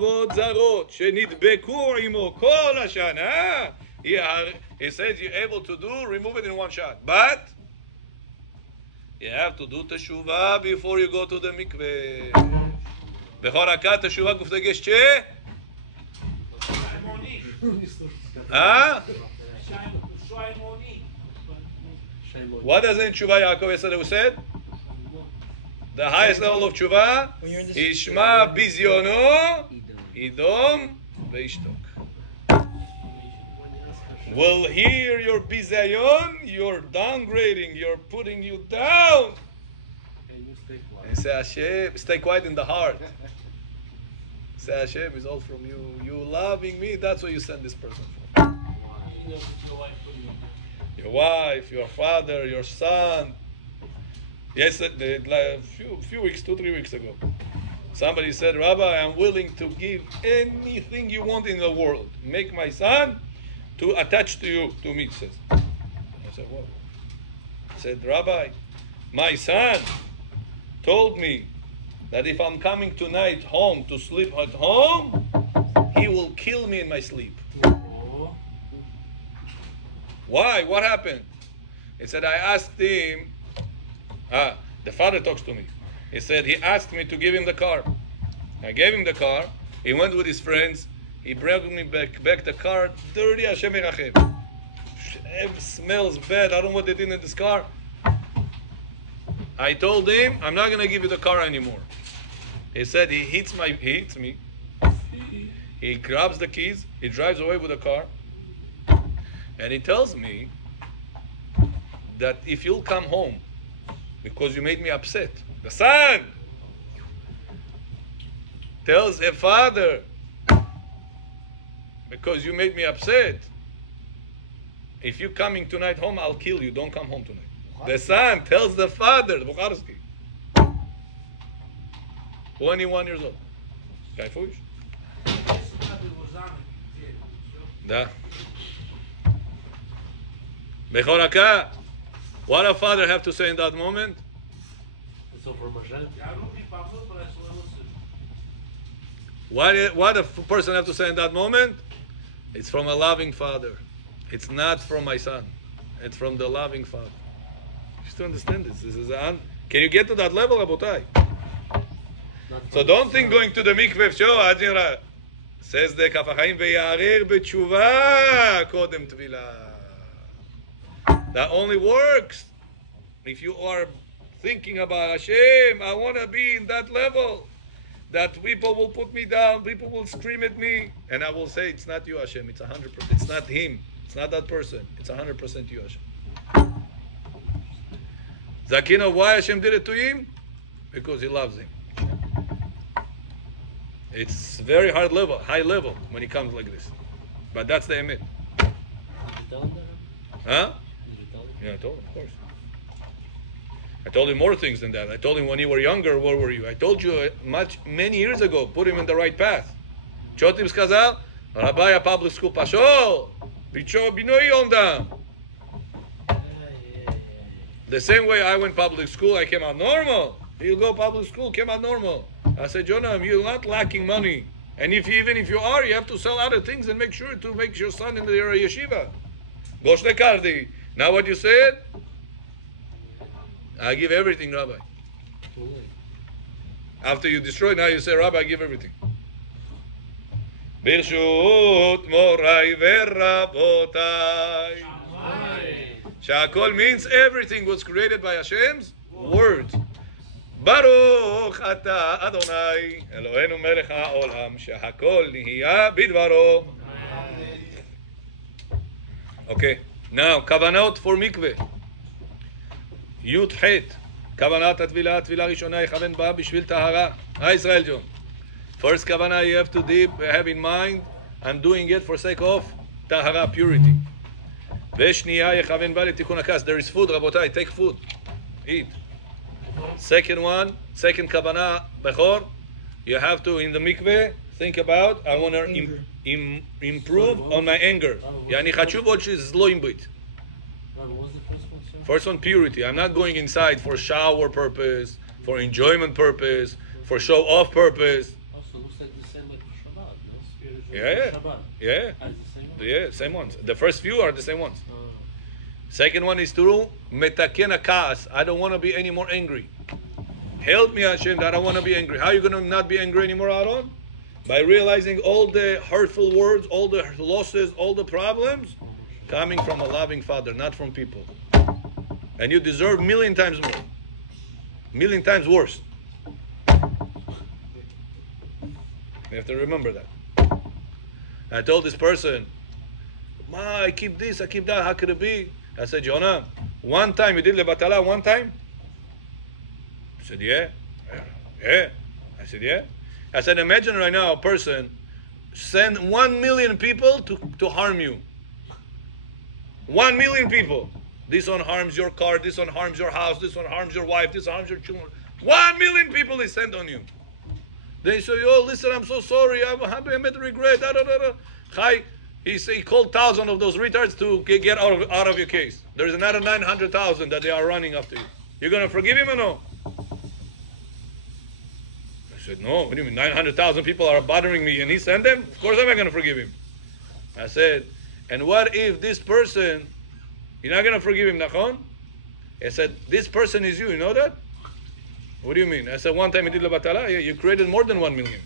אבות זרות שנדבקו עמו כל השנה, he says you're able to remove it in one shot. But you have to do teshuvah before you go to the mikveh. בכל רכה תשובה גופתגש צ'ה? What does in Tshuva Yaakov yesterday said? The highest level of Tshuva is Shema Bizyono Idom Veishtok. Will hear your bizayon, you're downgrading, you're putting you down. And say Hashem, stay quiet in the heart. Say Hashem is all from you. You loving me, that's what you send this person for. Your wife, your father, your son. Yesterday, like a few weeks, 2-3 weeks ago, somebody said, Rabbi, I'm willing to give anything you want in the world. Make my son to attach to you, to me, says. I said, what? He said, Rabbi, my son told me that if I'm coming tonight home to sleep at home, he will kill me in my sleep. Why? What happened? He said, I asked him, the father talks to me. He said, he asked me to give him the car. I gave him the car. He went with his friends. He brought me back the car. Dirty, Hashem Yerachem. It smells bad. I don't know what they did in this car. I told him, I'm not going to give you the car anymore. He said, he hits me. He grabs the keys. He drives away with the car. And he tells me that if you'll come home, because you made me upset. The son tells a father, because you made me upset, if you're coming tonight home, I'll kill you. Don't come home tonight. What? The son tells the father, the Bukharski, 21 years old. Kaifush? Da. Bechoraka. What a father have to say in that moment? What a person have to say in that moment? It's from a loving father. It's not from my son. It's from the loving father. You have to understand this. Can you get to that level, Abotai? So don't think going to the mikveh show, says the Kaf HaChaim, ve'yarer b'tshuva kodem tvilah. That only works if you are thinking about Hashem. I want to be in that level that people will put me down, people will scream at me, and I will say, it's not you, Hashem. It's 100%. It's not him. It's not that person. It's 100% you, Hashem. Zakina, why Hashem did it to him? Because he loves him. It's very high level when it comes like this. But that's the emet. Huh? Yeah, I told him, of course. I told him more things than that. I told him when you were younger, where were you? I told you many years ago, put him in the right path. Chotim skazal, Rabbi public school pashol, bicho binoi onda. The same way I went public school, I came out normal. You go public school, came out normal. I said, Jonah, you're not lacking money. And even if you are, you have to sell other things and make sure to make your son in the yeshiva. Gosh lekardi. Now what you said? I give everything, Rabbi. After you destroy, now you say, Rabbi, I give everything. Birshut morai v'ravotai. Sha'akol means everything was created by Hashem's words. Baruch ata Adonai Eloheinu melech ha'olam sha'akol nihiya bidvaro. Okay. Now, kavanot for mikveh. Yud Het. Kavanat atvilah, atvilah rishona yechaven ba bishvil tahara. Hi, Israel John. First kavanah you have to have in mind, I'm doing it for sake of tahara, purity. Veshniya yechaven ba letikun hakas. There is food, Rabotai, take food. Eat. Second kavanah, bechor, you have to, in the mikveh, think about, I want to improve on my anger. Yani chachuv od shezlo im bit. First one, purity. I'm not going inside for shower purpose, for enjoyment purpose, for show off purpose. Also looks like the same like Yeah, yeah, yeah, same ones. The first few are the same ones. Second one is to metakena kaas. I don't want to be any more angry. Help me, Hashem, that I don't want to be angry. How are you going to not be angry anymore, Aaron? By realizing all the hurtful words, all the losses, all the problems coming from a loving Father, not from people. And you deserve a million times more. A million times worse. You have to remember that. I told this person, I keep this, I keep that, how could it be? I said, Jonah, one time you did lebatala, one time? He said, yeah. Yeah. I said, yeah. I said, imagine right now a person send 1 million people to harm you. 1 million people. This one harms your car, this one harms your house, this one harms your wife, this one harms your children. 1 million people they send on you. They say, oh, listen, I'm so sorry, I'm happy, I made regret. He called 1,000 of those retards to get out of your case. There's another 900,000 that they are running after you. You're going to forgive him or no? I said, no, what do you mean? 900,000 people are bothering me and he sent them? Of course I'm not going to forgive him. I said, and what if this person, you're not going to forgive him, Nachon? I said, this person is you know that? What do you mean? I said, one time you did Labatala, yeah, you created more than 1 million.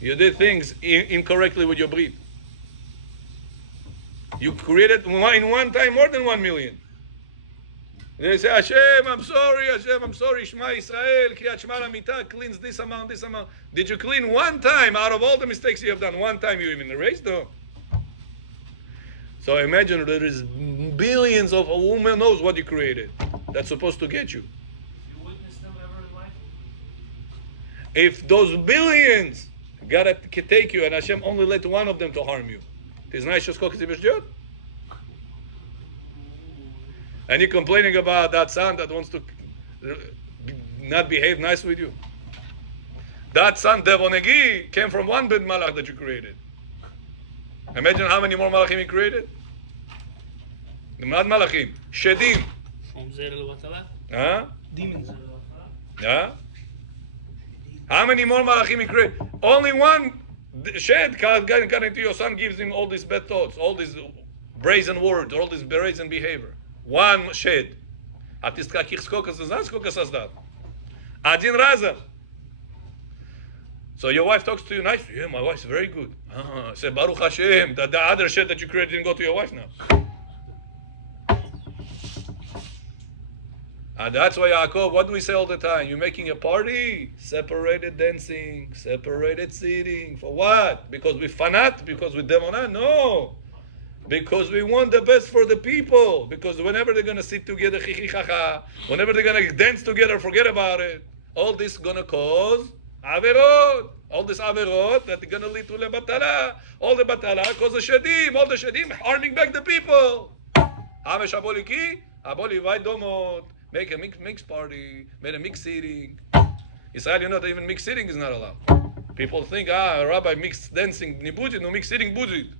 You did things incorrectly with your breed. You created in one time more than 1 million. They say, Hashem, I'm sorry, Hashem, I'm sorry. Shema Israel, Kriyat Shema Lamita, cleans this amount, this amount. Did you clean one time out of all the mistakes you have done? One time you even erased them. So imagine there is billions of a woman knows what you created. That's supposed to get you. You witnessed them ever in life? If those billions God can take you and Hashem only let one of them to harm you. And you're complaining about that son that wants to not behave nice with you. That son, Devonegi, came from one big malach that you created. Imagine how many more malachim he created. Not malachim, shedim. Huh? Demons. Huh? How many more malachim he created? Only one shed got into your son, gives him all these bad thoughts, all these brazen words, all this brazen behavior. One shed. А ты каких сколько знаешь, сколько создал? Один разом. So your wife talks to you nice. Yeah, my wife's very good. Say Baruch Hashem. The other shit that you created didn't go to your wife now. And that's why Yaakov, what do we say all the time? You're making a party, separated dancing, separated sitting. For what? Because we fanat? Because we demona? No. Because we want the best for the people. Because whenever they're going to sit together, whenever they're going to dance together, forget about it. All this is going to cause averot. All this averot that is going to lead to lebatala. All the batala cause the shedim. All the shedim harming back the people. Hamesh aboliki, aboli vai domot. Make a mixed party, make a mixed seating. Israel, you know that even mixed seating is not allowed. People think, a rabbi mixed dancing, nibujit, no mixed seating, bujit.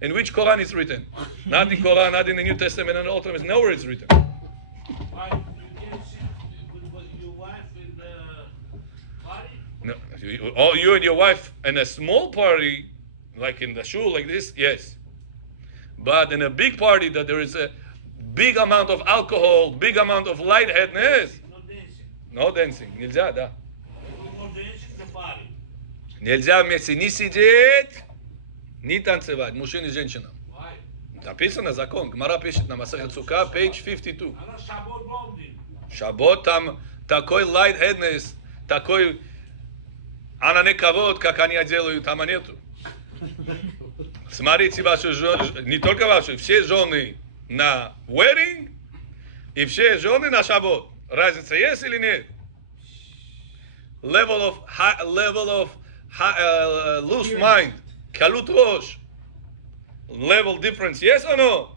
In which Quran is written? Not in Quran, not in the New Testament and the Old Testament. Nowhere it's written. Why you can't sit with your wife in the party? No, you and your wife in a small party, like in the shul, like this, yes. But in a big party that there is a big amount of alcohol, big amount of lightheadedness. No dancing. No dancing. Нельзя, да. No dancing in the party. Нельзя вместе ни сидеть, ни танцевать. Мужчина и женщина. Why? Написано закон. Гмара пишет на Масехет Сука, page 52. Она Shabbat bonding. Шаббот там такой lightheadedness, такой она не кавод, как они делают, там нету. Смотрите ваши жены, не только ваши, все жены на wedding и все жены на шаббот. Разница есть или нет? Level of loose mind, קלות ראש. Level difference, yes or no?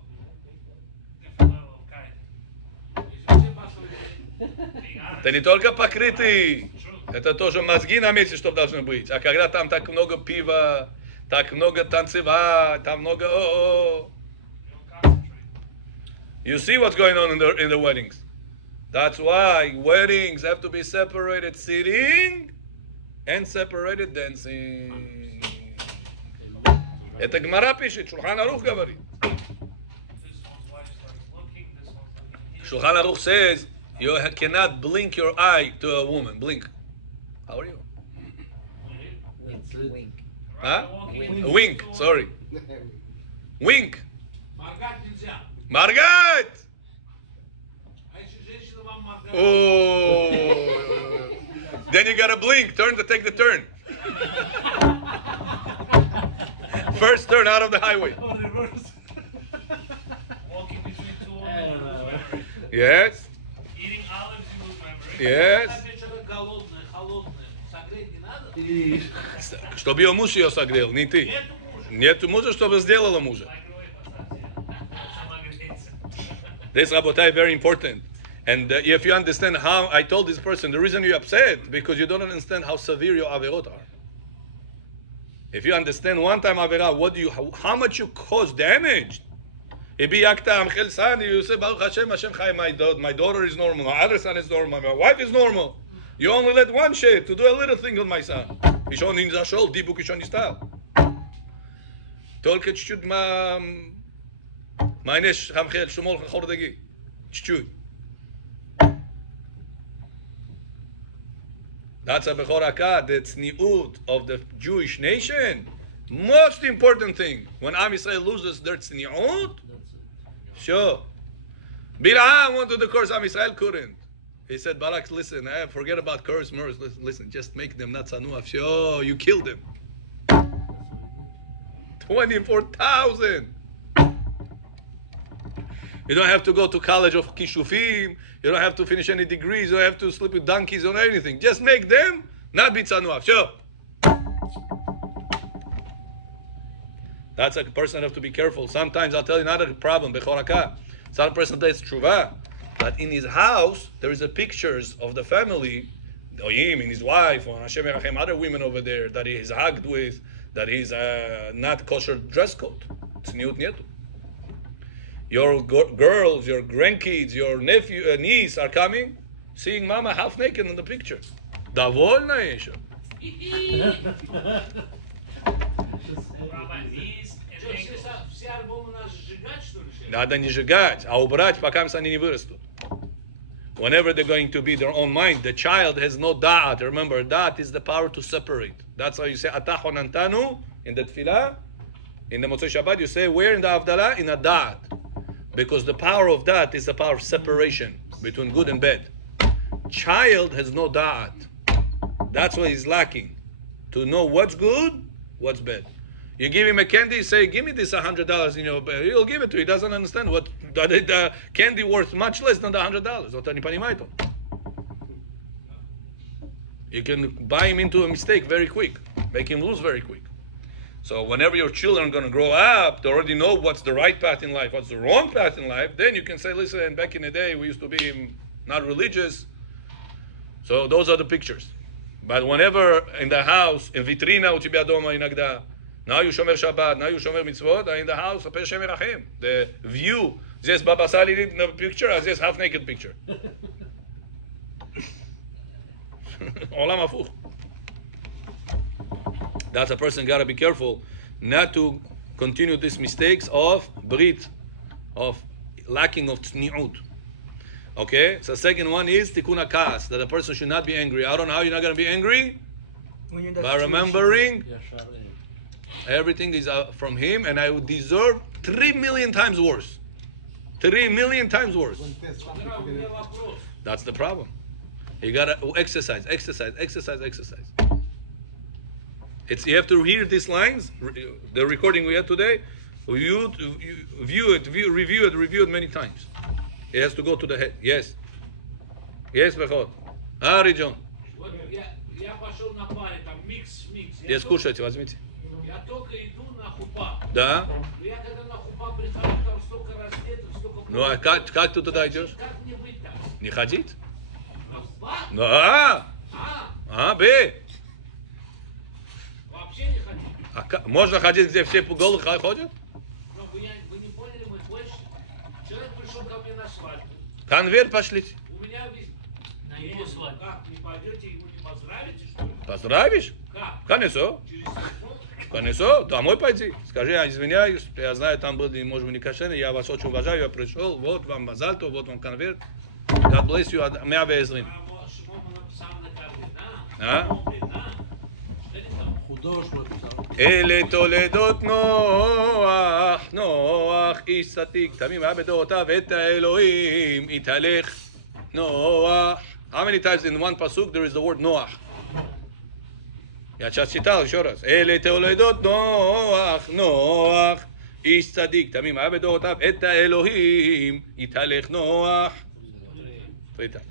Это не только покрытый, это тоже мозги на месте, чтобы должны быть. А когда там так много пива, так много танцевать, там много... You see what's going on in the weddings. That's why weddings have to be separated sitting and separated dancing. Это Гмара пишет, Шулхан Арух говорит. Shulchan Aruch says you cannot blink your eye to a woman. Blink. How are you? Wink. Huh? Wink. Sorry. Wink. Margat. Oh. Then you gotta blink. Take the turn. First turn out of the highway. Yes. Eating olives, you lose memory. Yes. Голодная, холодная. Согреть не надо? Чтобы ее муж ее согрел, не ты. Нет мужа, чтобы сделала мужа. This, Rabotai, very important. And if you understand how I told this person, the reason you're upset, because you don't understand how severe your averot are. If you understand one time averah, how much you cause damage. You say, Baruch Hashem, Hashem Chai, my daughter is normal, my other son is normal, my wife is normal. You only let one shade to do a little thing on my son. Ishon in zashol, dibuk ishon istal. Только чуть-чуть майнеш хамхел шумол хордаги. Чуть-чуть. That's a bechoraka, the tzniut of the Jewish nation. Most important thing. When Am Yisrael loses their tzniut, sure. Bil'am went to the course, Am Yisrael couldn't. He said, Barak, listen, forget about curse, murrs. Listen, just make them not sanuaf. Sure, you killed them. 24,000. You don't have to go to college of kishufim. You don't have to finish any degrees. You don't have to sleep with donkeys or anything. Just make them not be tzanuaf. Sure. That's a person have to be careful. Sometimes I'll tell you another problem. Bechoraka. Some person does tshuva, but in his house there is a pictures of the family, him and his wife, or Hashem Yerachem, other women over there that he is hugged with, that he's not kosher dress code. Tzniut nietu. Your girls, your grandkids, your nephew, niece are coming, seeing mama half naked in the picture. Довольно еще. Надо не сжигать, а убрать, пока они не вырастут. Whenever they're going to be their own mind, the child has no da'at. Remember, da'at is the power to separate. That's how you say, Atah honantanu, in the tefillah. In the Motzei Shabbat, you say, where in the Avdalah? In a da'at. Because the power of that is the power of separation between good and bad. Child has no da'at. That's what he's lacking. To know what's good, what's bad. You give him a candy, say, give me this $100 in your bag. He'll give it to you. He doesn't understand what the candy worth much less than the $100. You can buy him into a mistake very quick. Make him lose very quick. So whenever your children are going to grow up, they already know what's the right path in life, what's the wrong path in life. Then you can say, listen, back in the day, we used to be not religious. So those are the pictures. But whenever in the house, in vitrina, now you shomer Shabbat, now you shomer mitzvot, and in the house, the view, just Baba Sali in the picture, or just half-naked picture. Olam hafuch. That's a person got to be careful not to continue these mistakes of brit, of lacking of tzni'ut. Okay? So second one is tikkun hakas, that a person should not be angry. I don't know how you're not going to be angry. By remembering everything is from him, and I would deserve 3 million times worse. 3 million times worse. That's the problem. You got to exercise. You have to hear these lines, the recording we had today, review it many times. It has to go to the head. Yes. Yes, Bechot. Ari John. Я пошел на паре, там микс. Yes, кушайте, возьмите. Я только иду на хупа. Да. Я когда на хупа прихожу, там столько раздетых, столько... Ну, а как ты туда идешь? Как мне быть там? Не ходить? На хупа? Ну, Б. Вообще не ходить. Можно ходить, где все голых ходят? Но вы не поняли мой больше. Человек пришел ко мне на свадьбу. Конверт пошлите. У извинялись. Как, не пойдете его не поздравите, что ли? Поздравишь? Как? Конечно. Через телефон? Конечно, домой пойди. Скажи, я извиняюсь, я знаю, там были, может быть, не кошерные, я вас очень уважаю, я пришел, вот вам мазальто, вот вам конверт. God bless you, мя безлин. Шмома написал на карте, да? А? Да. Что там? Художник написал. אלה תולדות נוח, נוח איש צדיק, תמים היה בדורותיו את האלוהים, התהלך נוח. How many times in one pasuk there is the word נוח? Я сейчас читал еще раз. אלה תולדות נוח, נוח איש צדיק, תמים היה בדורותיו את האלוהים, התהלך נוח. 3 times.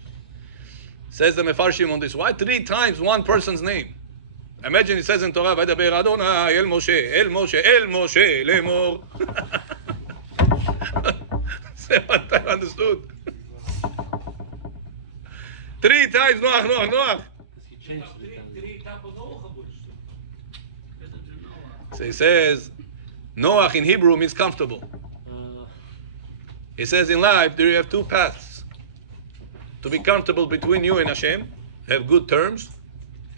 Says the Mefarshim on this. Why 3 times one person's name? Imagine it says in Torah, "Vaydaber Adonai el Moshe, el Moshe, el Moshe, lemor." Say what I understood. 3 times Noach, Noach, Noach. He changed it. Три этапа Ноха будет, что ли? Это же Ноах. So he says, Noach in Hebrew means comfortable. He says in life, there you have 2 paths. To be comfortable between you and Hashem, have good terms,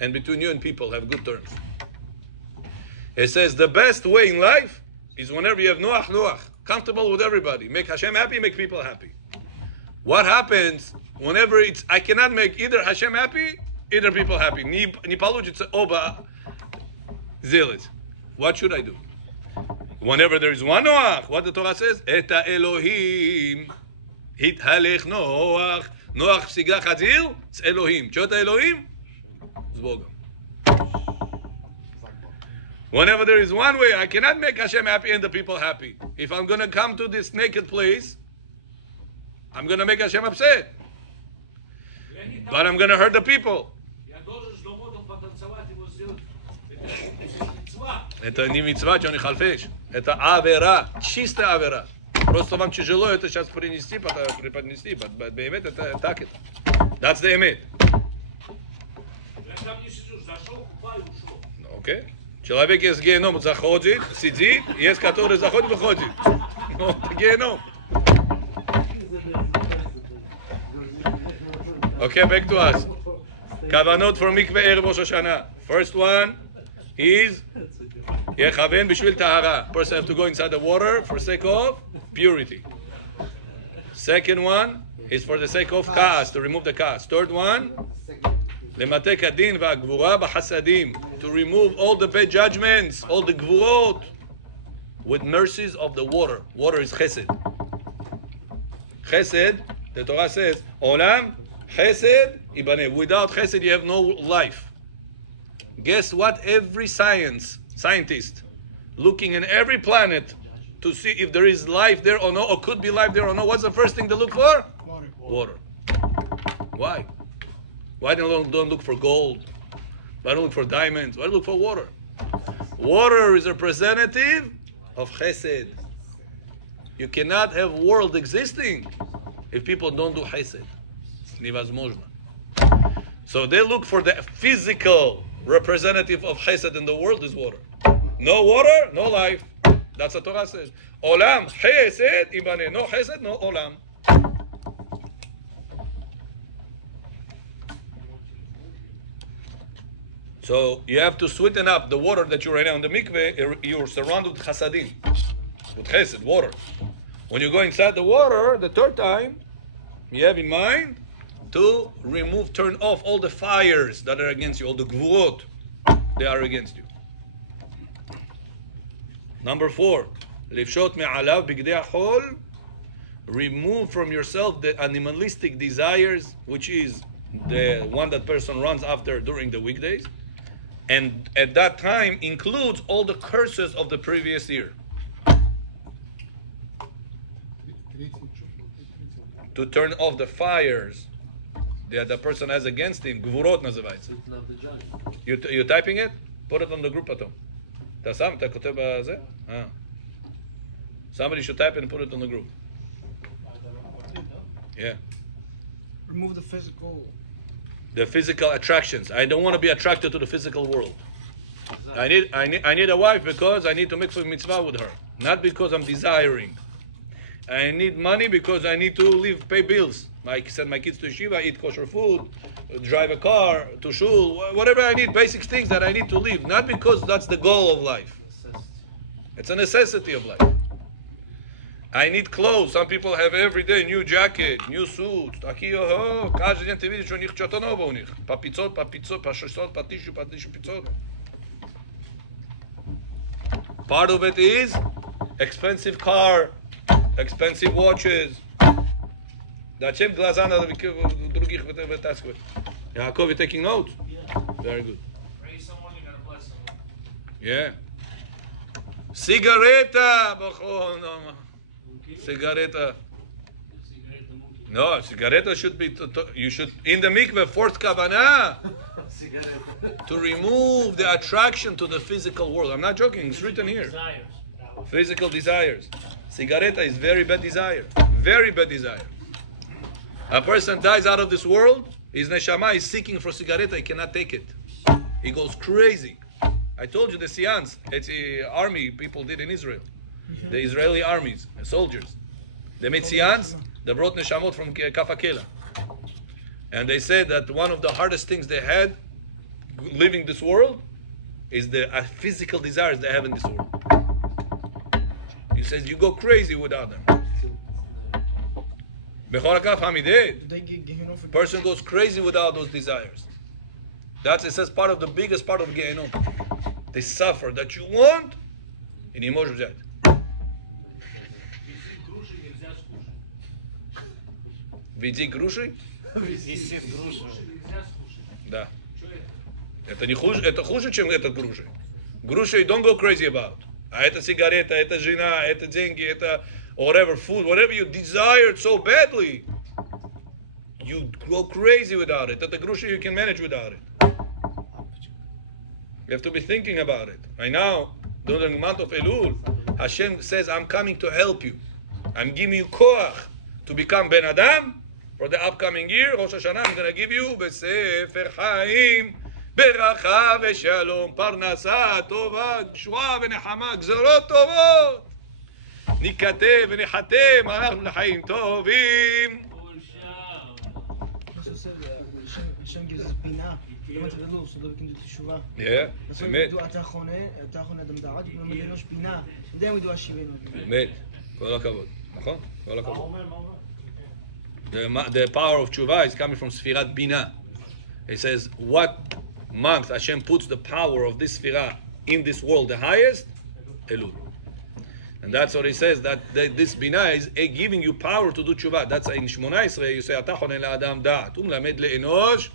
and between you and people, have good terms. It says the best way in life is whenever you have Noach, Noach, comfortable with everybody. Make Hashem happy, make people happy. What happens whenever I cannot make either Hashem happy, either people happy. Не получится оба сделать. What should I do? Whenever there is one Noach, what the Torah says, Eta Elohim, Hithalech Noach, Noach פסיגה חזיר, it's Elohim. Chota Elohim, it's Bogam. Whenever there is one way, I cannot make Hashem happy and the people happy. If I'm going to come to this naked place, I'm going to make Hashem upset. But I'm going to hurt the people. Я должен с Домотом потанцевать, его сделать. Это мицва. Это не мицва, что не халфеш. Это авера, чистая авера. Просто вам тяжело это сейчас преподнести. Бемет это так это. That's the эмет. Я там не сижу, зашел, купаю, ушел. Окей. Человек из геном заходит, сидит, есть который заходит, выходит. Ну, это геном. Okay, back to us. Kavanot for mikveh erev Rosh Hashana. First one is Yechaven b'shvil tahara. Person have to go inside the water for sake of purity. Second one is for the sake of kas, to remove the kas. Third one, למטה כדין והגבורה בחסדים, to remove all the bad judgments, all the gvurot, with mercies of the water. Water is chesed. Chesed, the Torah says, olam chesed ibaneh. Without chesed, you have no life. Guess what? Every scientist, looking in every planet to see if there is life there or no, or could be life there or no, what's the first thing they look for? Water. Why? Why don't look for gold? Why don't look for diamonds? Why look for water? Water is a representative of chesed. You cannot have world existing if people don't do chesed. So they look for the physical representative of chesed in the world is water. No water, no life. That's what Torah says. Olam chesed ibaneh. No chesed, no olam. So you have to sweeten up the water that you're in on the mikveh. You're surrounded with chasadim, with chesed, water. When you go inside the water, the third time, you have in mind to turn off all the fires that are against you, all the gvurot, they are against you. Number 4, livshot me'alav bigdei hachol, remove from yourself the animalistic desires, which is the one that person runs after during the weekdays. And at that time includes all the curses of the previous year. To turn off the fires that the person has against him. Gvurot nazывается. You typing it? Put it on the group потом. אתה שם, אתה כותב בזה? Somebody should type it and put it on the group. Yeah. Remove the physical. The physical attractions. I don't want to be attracted to the physical world. I need a wife because I need to make some mitzvah with her, not because I'm desiring. I need money because I need to pay bills. I send my kids to yeshiva, eat kosher food, drive a car to shul, whatever I need, basic things that I need to live. Not because that's the goal of life. It's a necessity of life. I need clothes. Some people have every day new jacket, new suit. Каждый день ты видишь, у них что-то новое у них. По 500, по 500, по 600, по 1000, по 1500. Part of it is expensive car, expensive watches. Зачем глаза надо других вытаскивать? Yaakov, you taking notes? Very good. Raise someone, you gotta bless someone. Yeah. Cigaretta. Cigaretta. No, cigaretta should be, you should, in the mikveh, fourth kavanah, to remove the attraction to the physical world. I'm not joking, it's written here. Desires. Physical desires. Cigaretta is very bad desire. Very bad desire. A person dies out of this world, his neshama is seeking for cigaretta, he cannot take it. He goes crazy. I told you the seance, it's the army people did in Israel. The Israeli armies, the soldiers. They made seance, they brought neshamot from Kafakela. And they said that one of the hardest things they had living this world is the physical desires they have in this world. He says you go crazy without them. Person goes crazy without those desires. That's, it says, part of the biggest part of Gehenom. They suffer that you want, and you может взять. Веди груши? Да. Это не хуже, это хуже, чем этот груши. Груши you don't go crazy about. А это сигарета, это жена, это деньги, это whatever food, whatever you desire so badly, you go crazy without it. That the grusha you can manage without it. You have to be thinking about it. Right now, during the month of Elul, Hashem says, I'm coming to help you. I'm giving you koach to become Ben Adam. For the upcoming year, Rosh Hashana, I'm going to give you Besefer Chaim, Beracha Veshalom, Parnasa, Tova, Shua Venechama, Gzorot Tovot. ניכתב ונחתם, אנחנו לחיים טובים. Hashem gives us bina. He wants to do so that we can do teshuvah. Yeah, So we do atachone dem da'at, we do enosh bina, and then we do ashivenu. אמת, כל הכבוד, נכון? כל הכבוד. The power of tshuva is coming from Sfirat Bina. It says, what month Hashem puts the power of this Sfirah in this world the highest? Elul. And that's what he says, that this Bina is giving you power to do tshuva. That's in Shmona Esrei, you say, אתה חונן לאדם דעת, ומלמד לאנוש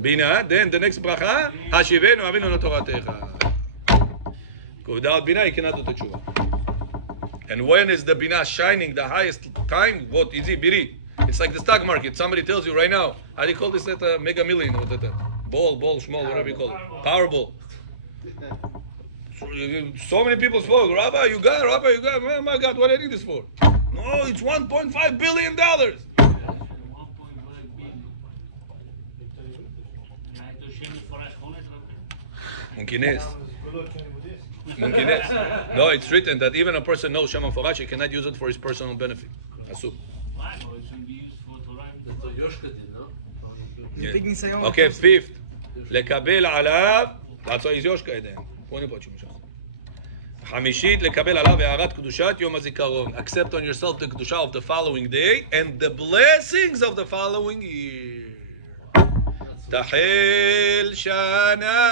Bina. Then the next bracha, השבנו אבינו לתורתך. Without Bina, you cannot do the tshuva. And when is the Bina shining the highest time? What is it? Biri. It's like the stock market. Somebody tells you right now, how do you call this at Mega Million? What that? Ball, small, whatever you call it. Powerball. So many people spoke. Rabbi, you got. Oh my God, what do I need this for? No, it's $1.5 billion. Munkinez. No, it's written that even a person knows Shema Forash, he cannot use it for his personal benefit. Asub. It's a big nisayon. Okay, fifth. לקבל עליו, that's why he's יושקה עדיין. בוא נפה עוד שמשם. חמישית, לקבל עליו הערת קדושת יום הזיכרון. Accept on yourself the קדושה of the following day and the blessings of the following year. תחל שנה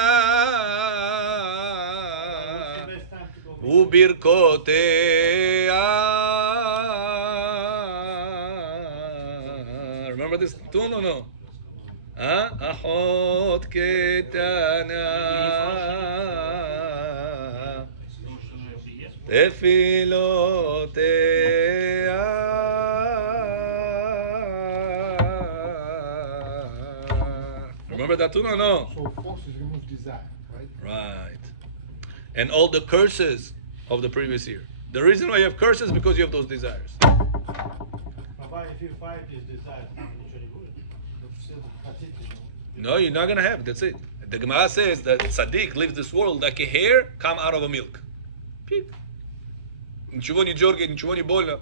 וברכותיה. Remember this tune or no? אחות קטנה תפילותיה. Remember that tune or no? So forces remove desire, right? Right. And all the curses of the previous year. The reason why you have curses is because you have those desires. Rabbi, if you fight these desires, how much good? No, you're not going to have it. That's it. The Gemara says that tzaddik lives this world like a hair come out of a milk. Ничего не дергает, ничего не больно.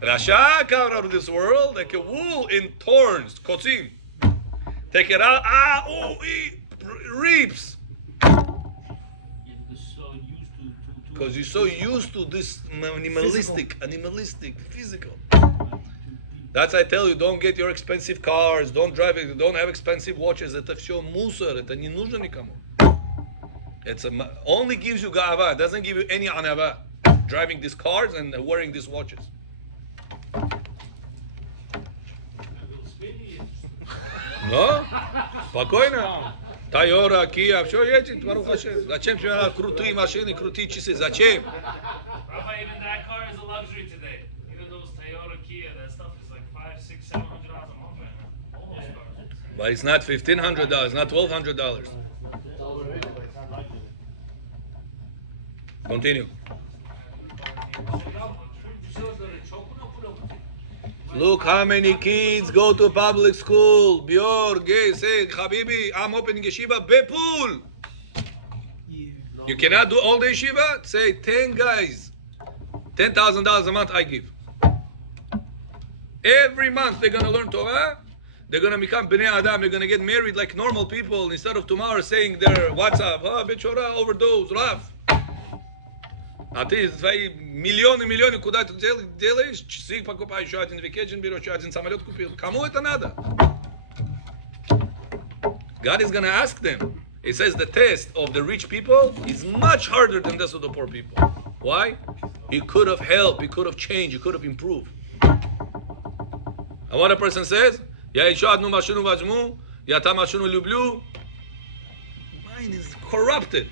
Rasha come out of this world like a wool in thorns, kotzim. Take it out, reaps. Because you're so used to this animalistic, physical. That's I tell you, don't get your expensive cars, don't drive it, don't have expensive watches. Это все мусор, это не нужно никому. It's only gives you ga'ava, it doesn't give you any anava. Driving these cars and wearing these watches. No? Спокойно. Toyota, Kia, все едет, Барух Хашем. Зачем тебе надо крутые машины, крутые часы? Зачем? Rabbi, even that car is a luxury today. Even those Toyota, Kia, that stuff is like $500, $600, $700 a month right now. All those cars. But it's not $1,500, not $1,200. Continue. Look how many kids go to public school. Bior, gay, say, Habibi, I'm opening yeshiva, Bepul. You cannot do all the yeshiva? Say 10 guys. $10,000 a month I give. Every month they're going to learn Torah. They're going to become Bnei Adam. They're going to get married like normal people instead of tomorrow saying their WhatsApp, Bechora, overdose, Rav. А ты свои миллионы, куда ты делаешь? Часы покупаешь, еще один vacation берешь, еще один самолет купил. Кому это надо? God is going to ask them. It says the test of the rich people is much harder than this of the poor people. Why? He could have helped, he could have changed, he could have improved. And what a person says, я еще одну машину возьму, я там машину люблю. Mine is corrupted.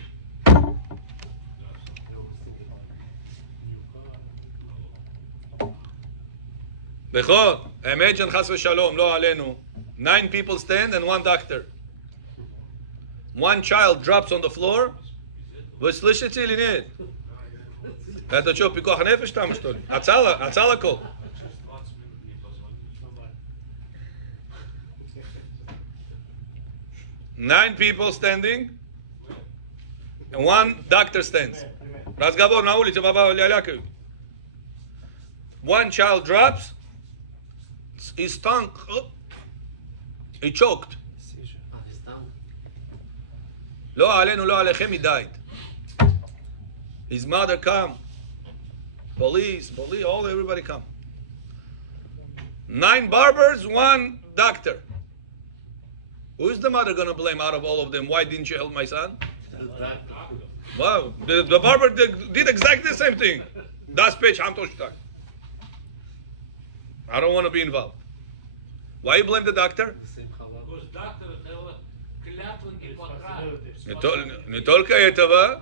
Imagine chas v'shalom, lo alenu. 9 people stand and 1 doctor. 1 child drops on the floor. Вы слышите или нет? Это что, пикох нефеш там, что ли? Ацала кол. Nine people standing and 1 doctor stands. Разговор на улице, баба лялякают. 1 child drops. His tongue, he choked. Lo alenu, lo alechem, he died. His mother come. Police, everybody come. 9 barbers, 1 doctor. Who is the mother going to blame out of all of them? Why didn't you help my son? Wow, the barber did exactly the same thing. Das pitch, I don't want to be involved. Why you blame the doctor? Because doctor, Не только этого,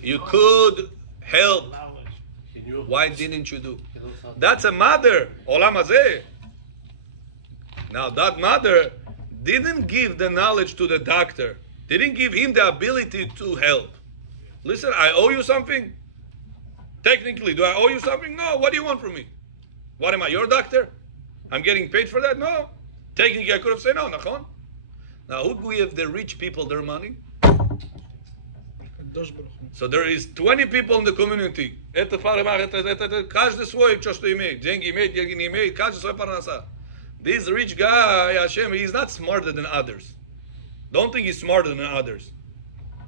you could help. Why didn't you do? That's a mother. Olam hazeh. Now that mother didn't give the knowledge to the doctor. Didn't give him the ability to help. Listen, I owe you something? Technically, do I owe you something? No. What do you want from me? What am I, your doctor? I'm getting paid for that? No. Technically, I could have said no, nachon. Now, who give the rich people their money? So there is 20 people in the community. Каждый свой, что имеет. Деньги имеет, деньги не имеет. Каждый свой парнаса. This rich guy, Hashem, he's not smarter than others. Don't think he's smarter than others.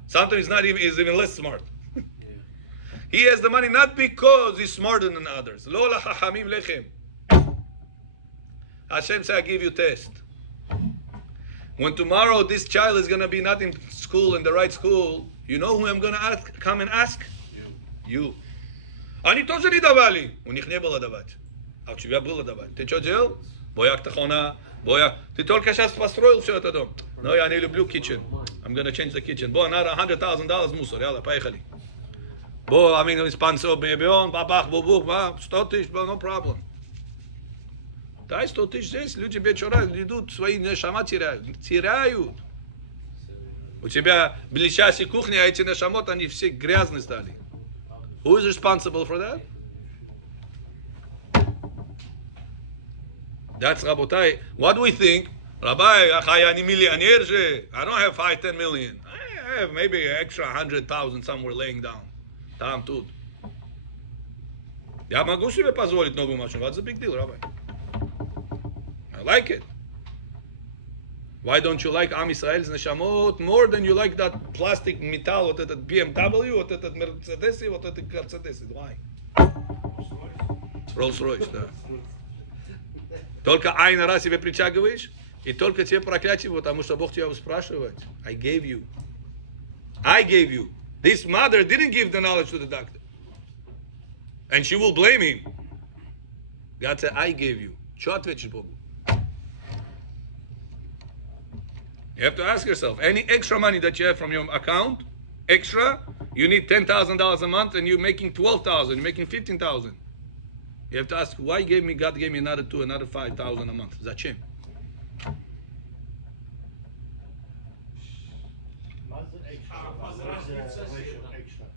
Sometimes he's even less smart. He has the money not because he's smarter than others. Lo lachachamim lechem. Hashem said, I give you test. When tomorrow this child is going to be not in school, in the right school, you know who I'm going to come and ask? You. Они тоже не давали. У них не было давать. А у тебя было давать. Ты что делал? Бояк тахона. Бояк. Ты только сейчас построил все это дом. Но я не люблю kitchen. I'm going to change the kitchen. Бо, надо $100,000 мусор. Яла, поехали. Бо, I mean, спонсор, бебеон, бабах, бубух, 100 тысяч, no problem. Дай 100 тысяч здесь, люди вечера идут, свои нешама теряют. У тебя ближайшая кухня, а эти нешамот, они все грязные стали. Who is responsible for that? That's Rabotai. What do we think? Rabbi, I don't have 5-10 million. I have maybe an extra 100,000 somewhere laying down. Tam tut. Я могу себе позволить новую машину. What's the big deal, Rabbi? I like it. Why don't you like Am Yisrael's Neshamot more than you like that plastic metal, вот этот BMW, вот этот Mercedes, вот этот Mercedes? Why? Rolls-Royce, да. Только один раз себе притягиваешь, и только тебе проклятие, потому что Бог тебя спрашивает. I gave you. I gave you. This mother didn't give the knowledge to the doctor. And she will blame him. God said, I gave you. Что ответишь Богу? You have to ask yourself, any extra money that you have from your account, extra, you need $10,000 a month and you're making $12,000, you're making $15,000. You have to ask, why God gave me another $5,000 a month? Зачем?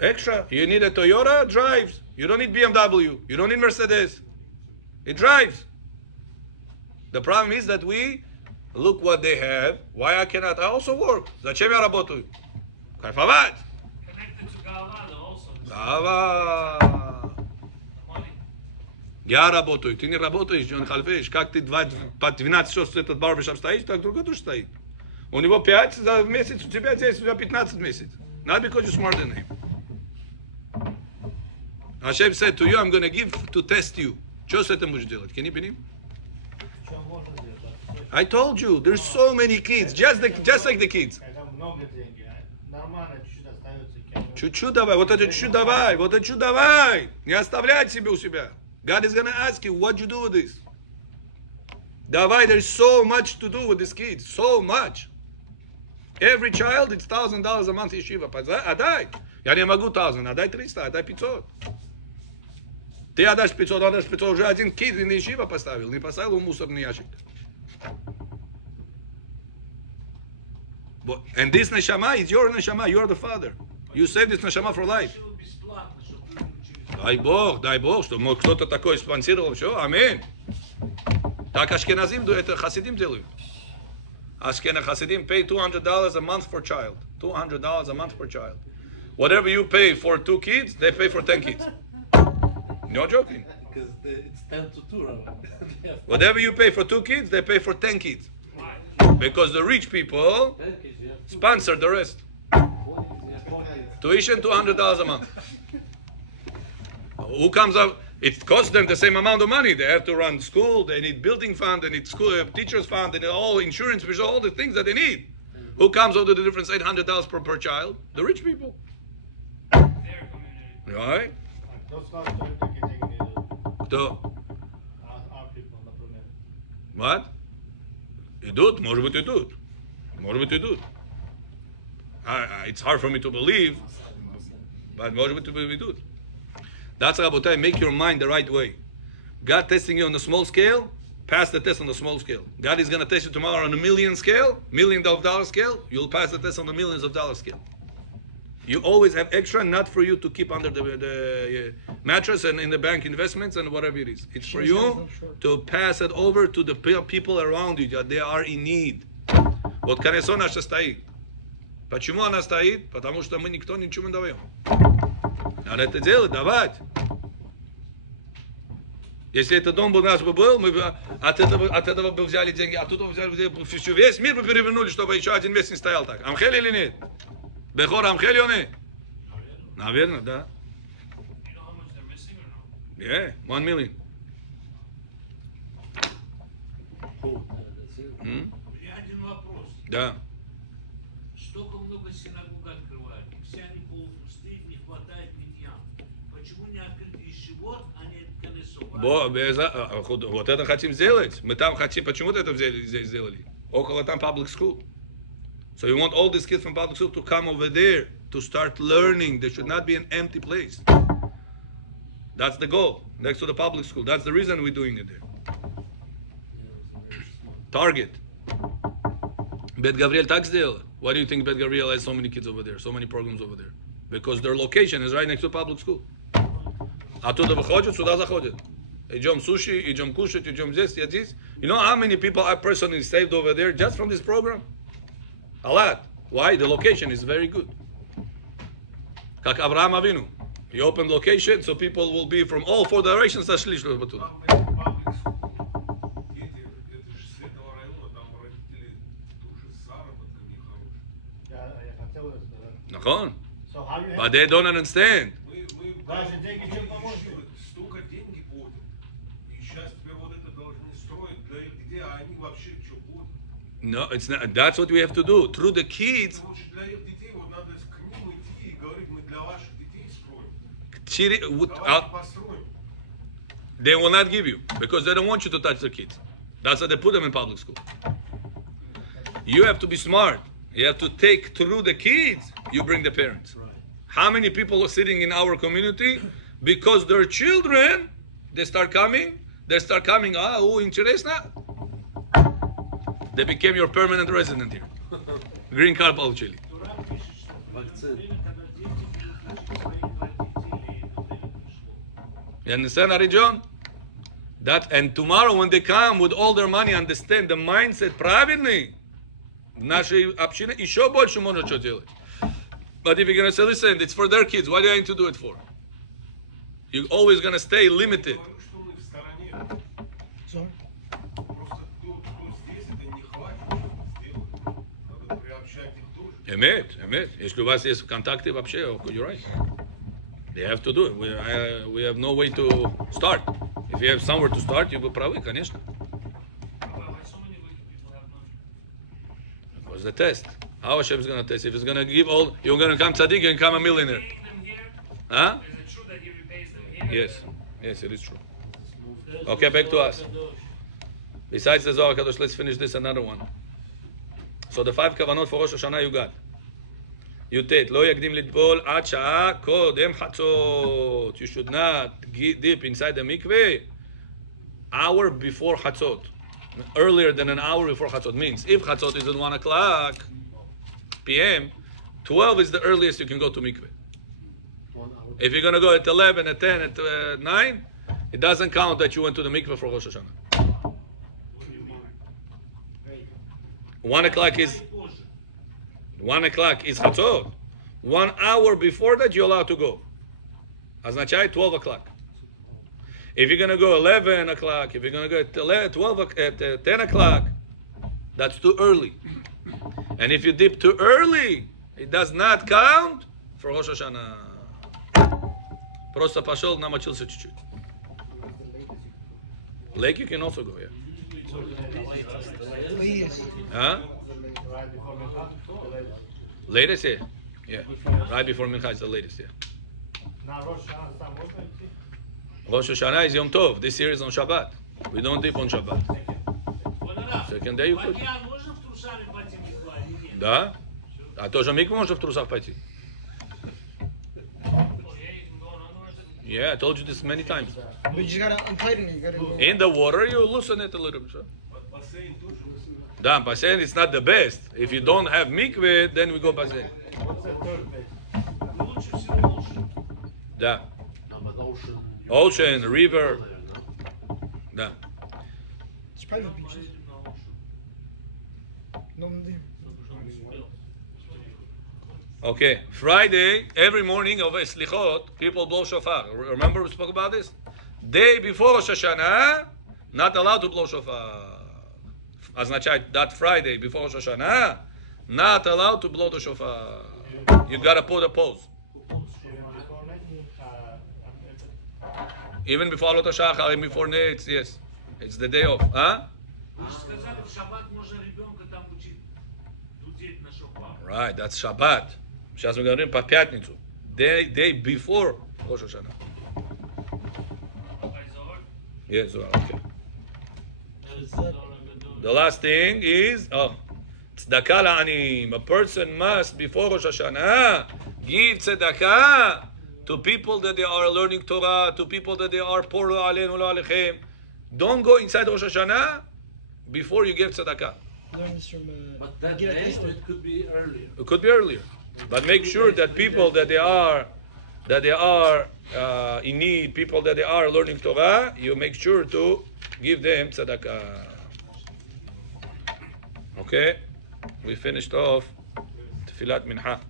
Extra. You need a Toyota, drives. You don't need BMW. You don't need Mercedes. It drives. The problem is that we look what they have. Why I cannot? I also work. Зачем я работаю? Кайфовать. Connected to Galvana also. Дава. Money. Я работаю. Ты не работаешь, Джон Хальфеш. Как ты по 12 часов этот барбершоп стоишь, так другой тоже стоит. У него 5 за месяц, у тебя здесь у тебя 15 месяцев. Not because you're smarter than him. Hashem said to you, I'm going to give to test you. Что с этим будешь делать? Can you believe? I told you, there's so many kids, just like the kids. Чуть-чуть давай, вот это чуть-чуть давай, вот это чуть давай. Не оставлять себе у себя. God is going to ask you, what you do with this? Давай, there's so much to do with these kids, so much. Every child, it's $1,000 a month yeshiva. Отдай. Я не могу 1,000, отдай 300, отдай 500. Ты отдашь 500, уже один кид на yeshiva поставил, не поставил в мусорный ящик. And this neshama is your neshama, you're the father. You save this neshama for life. Дай Бог, что кто-то такой спонсировал, все, аминь. Так ашкеназим, это хасидим делают. Ashkenaz Hasidim pay $200 a month for child. $200 a month per child. Whatever you pay for 2 kids, they pay for 10 kids. No joking. Because it's 10 to 2, right? Whatever you pay for 2 kids, they pay for 10 kids. Because the rich people 10 kids, you have 2 sponsor the rest. 4 kids. Tuition $200 a month. Who comes up? It costs them the same amount of money. They have to run school. They need building fund. They need school teachers fund. They need all insurance, which are all the things that they need. Who comes up with the difference? $800 per child. The rich people. Their community. Right? Кто? What? Идут? Может быть, идут. Может быть, идут. It's hard for me to believe, but может быть, идут. That's Rabotai, make your mind the right way. God testing you on a small scale, pass the test on the small scale. God is going to test you tomorrow on a million scale, $1 million scale, you'll pass the test on the millions of dollar scale. You always have extra, not for you to keep under the mattress and in the bank investments and whatever it is. It's for you to pass it over to the people around you that they are in need. Вот колесо наше стоит. Почему она стоит? Потому что мы никто ничего не даем. Надо это делать, давать. Если этот дом бы у нас был, мы бы от этого бы взяли деньги, оттуда взяли весь мир бы перевернули, чтобы еще один месяц не стоял так. Амхель или нет? Бехор Амхель или нет? Наверное, да. You know how much they're missing or no? Yeah, 1 million. меня один вопрос. Да. Столько много синагог открывают, все они полупустые, не хватает миньян. Почему не открыть ешивот, а не колесо? Вот это хотим сделать. Мы там хотим, почему-то это сделали. Около там public school. So you want all these kids from public school to come over there to start learning. There should not be an empty place. That's the goal, next to the public school. That's the reason we're doing it there. Target. Bet Gabriel так сделала. Why do you think Bet Gabriel has so many kids over there, so many programs over there? Because their location is right next to public school. Оттуда выходят, сюда заходят. Идем суши, идем кушать, идем здесь, здесь. You know how many people I personally saved over there just from this program? A lot. Why? The location is very good. Как Авраам Авину. You open location, so people will be from all four directions. That's Shlish Batula. Я хотел это сказать. Nachon? So how you But they don't understand. Даже деньги чем поможете? Столько деньги платят. И сейчас теперь вот это должны строить. Да и где они вообще что будут? No, it's not. That's what we have to do. Through the kids, Лучше для их детей вот надо к ним идти и говорить, мы для ваших детей строим. Давайте построим. they will not give you because they don't want you to touch their kids. That's why they put them in public school. You have to be smart. You have to take through the kids. You bring the parents. How many people are sitting in our community because their children, they start coming. Интересно. They became your permanent resident here. Green card получили. Тура пишет, что Вакцин. время, когда дети будут учить своих родителей, это время пришло. You understand, Ari John? That, and tomorrow when they come with all their money, understand the mindset правильный, в нашей общине еще больше можно что делать. But if you're going to say, listen, it's for their kids, what are you going to do it for? You're always going to stay limited. Говорю, что мы в стороне. Sorry. Просто кто здесь, это не хватит сделать. Надо приобщать их тоже. Эмет. Если у вас есть контакты вообще, you're right. They have to do it. We have no way to start. If you have somewhere to start, you will правы, конечно. Why so many wicked people have money? It was the test. How Hashem is going to test? If He's going to give all, you're going to come tzaddik and come a millionaire. Paying them here? Huh? Is it true that he repays them here? Yes, it is true. Okay, back to us. Besides the Zohar Kadosh, let's finish this another one. So the 5 kavanot for Rosh Hashana you got. י"ט, לא יקדים לטבול עד שעה קודם חצות. You should not dip inside the mikveh hour before חצות. Earlier than an hour before xatzot. Means if xatzot is at 1 o'clock p.m., 12 is the earliest you can go to mikveh. 1 hour. If you're going to go at 11, at 10, at 9, it doesn't count that you went to the mikveh for Rosh Hashana. 1 o'clock is 1 o'clock is chatzot. 1 hour before that, you're allowed to go. Означает 12 o'clock. If you're going to go 11 o'clock, if you're going to go at 10 o'clock, that's too early. And if you dip too early, it does not count for Rosh Hashana. Просто пошел, намочился чуть-чуть. Lake you can also go, yeah. Latest. Huh? Right before Mincha, the latest. Latest, yeah. Yeah. Right before Mincha is the latest, yeah. Now Rosh Hashana сам можно идти? Rosh Hashana is Yom Tov. This year is on Shabbat. We don't dip on Shabbat. Second day you could. Вадьян, можно в трусами пойти в Микву или нет? Да? А тоже микву можно в трусах пойти? Oh, yeah, you can go in underwear. Yeah, I told you this many times. But you just gotta untighten it. You gotta go. In the water, you loosen it a little bit. So. Бассейн тоже. Да, бассейн is not the best. If you don't have mikveh, then we go бассейн. What's the third place? Лучше всего лучше. Да. No, but ocean. Ocean, river. Да. It's private beaches. No one there. Okay, Friday, every morning of Slichot, people blow shofar. Remember we spoke about this? Day before Rosh Hashanah, not allowed to blow shofar. Означает that Friday before Rosh Hashanah, not allowed to blow the shofar. You gotta put a pose. Even before Alot HaShachar, even before Netz, yes. It's the day off. Huh? Вы же сказали, в шаббат можно ребенка там учить дудеть на шофар. Right, that's Shabbat. Сейчас мы говорим по пятницу. Day before Rosh Hashanah. By Zohar. Yes, well, okay. The last thing is, tzedakah la'anim. A person must, before Rosh Hashanah, give tzedakah to people that they are learning Torah, to people that they are poor aleinu la'alechem. Don't go inside Rosh Hashanah before you give tzedakah. Learn this from. But that get a day, taste of it could be earlier. It could be earlier, but make sure that people that they are in need, people that they are learning Torah, you make sure to give them tzedakah. Okay, we finished off Tfilat Mincha.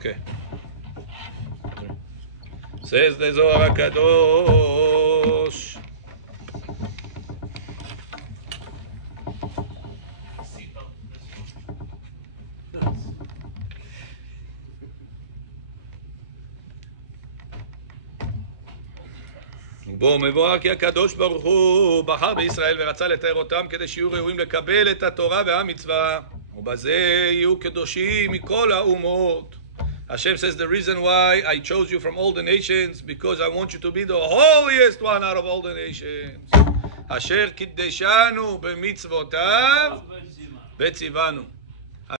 Okay. Says the Zohar HaKadosh. Seatbelt. בו מבואר כי הקדוש ברוך הוא בחר בישראל ורצה לתאר אותם כדי שיהיו ראויים לקבל את התורה והמצווה, ובזה יהיו קדושים מכל האומות. Hashem says the reason why I chose you from all the nations because I want you to be the holiest one out of all the nations. אשר קידשנו במצוותיו וציוונו.